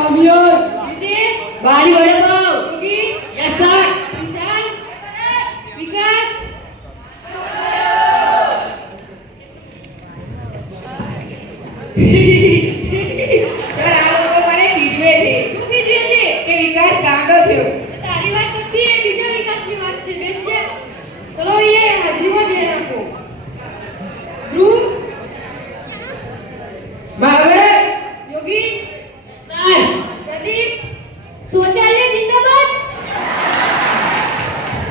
સામિયાન નિતેશ બારી વડાપાવ યોગી yes sir વિશાલ વિકાસ sir આ લોકો મને ખીજવે છે શું કીધું છે કે વિકાસ ગાંડો થયો તારી વાત નથી એ બીજા વિકાસની વાત છે બેસજે ચલો એ હાજરીમાં ધ્યાન આપો ધ્રુવ મહાવત યોગી સર પ્રદીપ શૌચાલય जिंदाबाद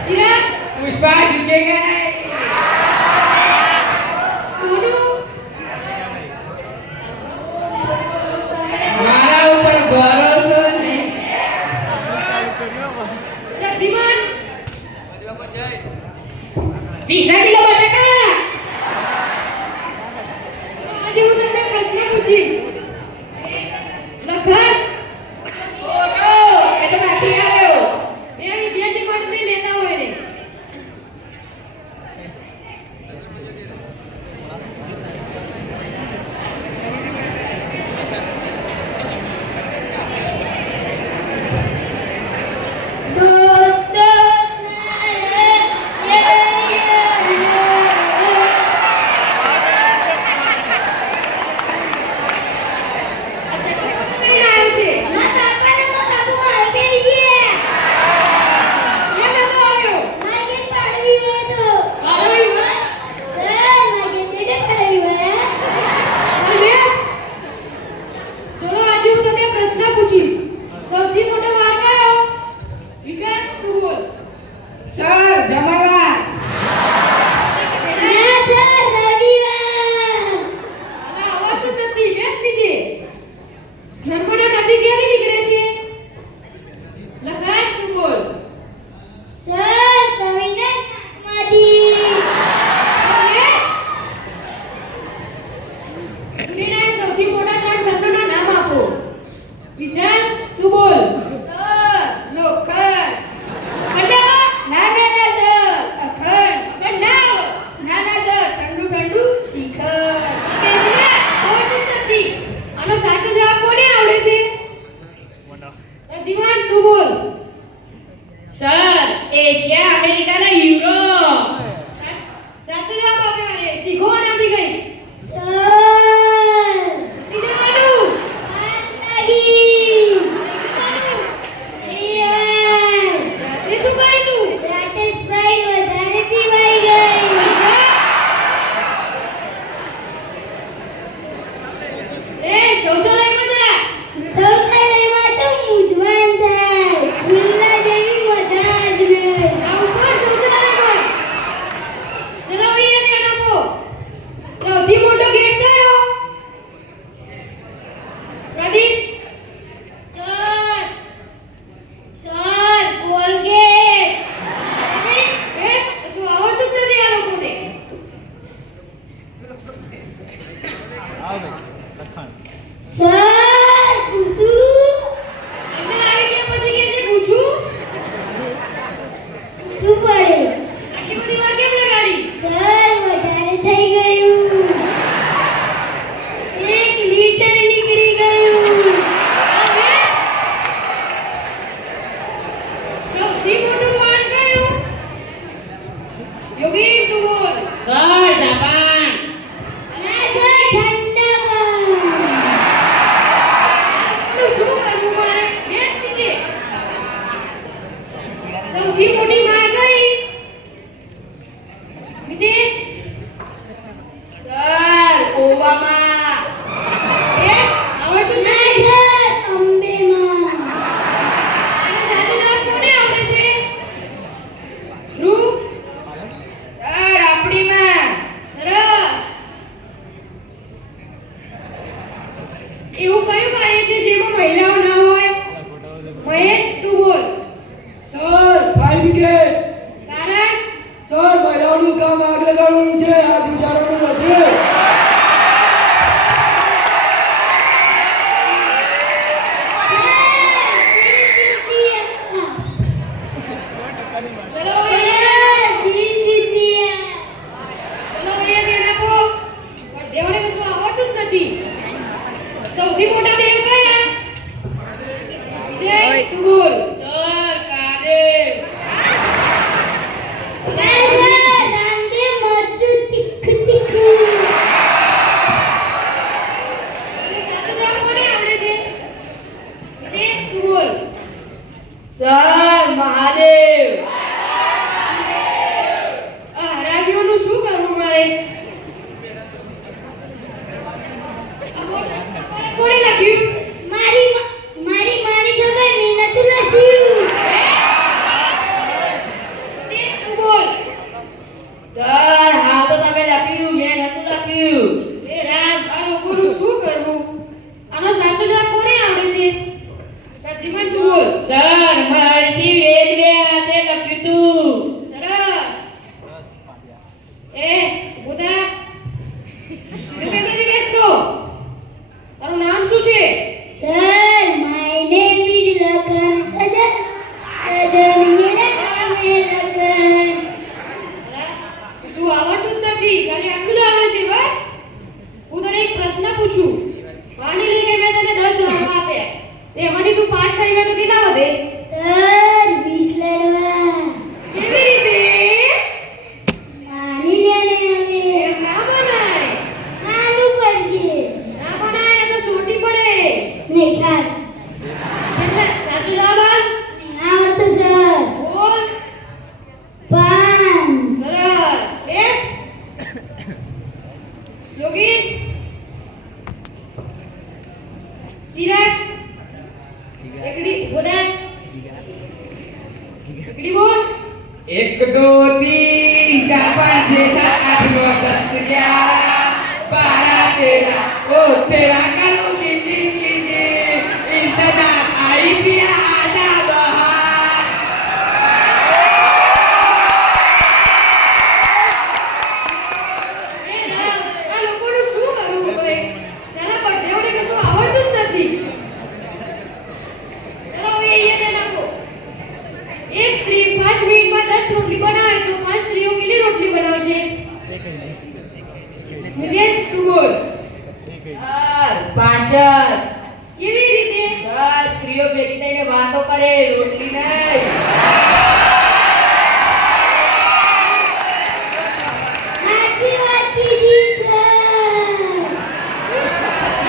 चिराग पुष्पा जीतेगा नहीं सोनू हमारा ऊपर भरोसा नहीं प्रद्युमन 20 કિલો બટાકા આજે હું તમને પ્રશ્ન પૂછીશ લખન फोटो ये तो नहीं आयो બે વિદ્યાર્થી કોટને લેતા હોય ને સૌથી મોટો વાર કયો વિકાસ તું બોલ सर जमवा અલા આવડતું જ નથી બેસ નીચે નર્મદા નદી ક્યારે નીકળે છે લખાય તું બોલ યસ દુનિયાના સૌથી મોટા ત્રણ ખંડોના નામ આપો વિશાલ તું બોલ सर लोखंड ખંડાવ ना ना ना सर अखंड ખંડાવ ना ना सर ठंडू ठंडू शिखर બેસીને આવડતું જ નથી આનો સાચો જવાબ કોને આવડે છે દીવાન તું બોલ સર એશિયા અમેરિકા ને યુરોપ સાચો જવાબ આપ્યો અરે શીખો નાથી ગઈ સીધે કાઢું સર મહાદેવ. આ હરામીઓનું શું કરવું મારે? કોણે લખ્યું? મારી મારી છોકરી મીનતું લસ્યું. તેજ તું બોલ. સર હાલ તો તમે લખ્યું, મેં નતું લખ્યું. હે રામ, આ લોકોનું શું કરવું? આનો સાચો જવાબ કોને આવડે છે? પ્રદ્યુમન તું બોલ. સર મહર્ષિ વેદવ્યાસે લખ્યું તું. સરસ. એ બુધા, તું કેમ નથી બેસતો? તારું નામ શું છે? Sir my name is Lakhan Sajan. Sajan મેરા નામ હે લખન. શું આવડતું જ નથી? ખાલી આટલું જ આવડે છે બસ? હું તને એક પ્રશ્ન પૂછું. માની લે કે મેં તને 10 રાઉન્ડ આપ્યા. એમાંથી તું પાસ થઈ ગયો તો કેટલા વધે? સર 20 લડવા. કેવી રીતે? માની લેને હવે. એમ ના બનાય. માનવું પડશે. ના બનાય ને તો સોટી પડે. નહીં ખાર. એટલે સાચો જવાબ આપ. આવડતું સર. બોલ. 5. સરસ. બેસ. યોગી. ચિરાગ. એકડી બોલા. એકડી બોલ. 1 2 3 4 5 6 7 8 9 10 11 12 13 ओ तेरा करूंगी दिन दिन इंतजार आई पिया आजा बहार. એ રામ, આ લોકોનું શું કરવું હવે? શાલા પડદેવને કશું આવડતું જ નથી. ચલો હવે અહીંયા દે નાખો. એક સ્ત્રી 5 મિનિટમાં 10 રોટલી બનાવે તો 5 સ્ત્રીઓ કેટલી રોટલી બનાવશે? નિદેશ તું બોલ. સર 5 જ. કેવી રીતે? સર સ્ત્રીઓ ભેગી થઈને વાતો કરે, રોટલી નહીં. સાચી વાત કીધી સર.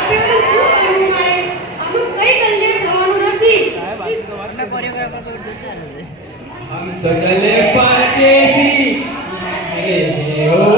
હવે શું કરવું મારે? આનું કઈ કલ્યાણ થવાનું નથી. हम तो चले परदेसी, मेरे हो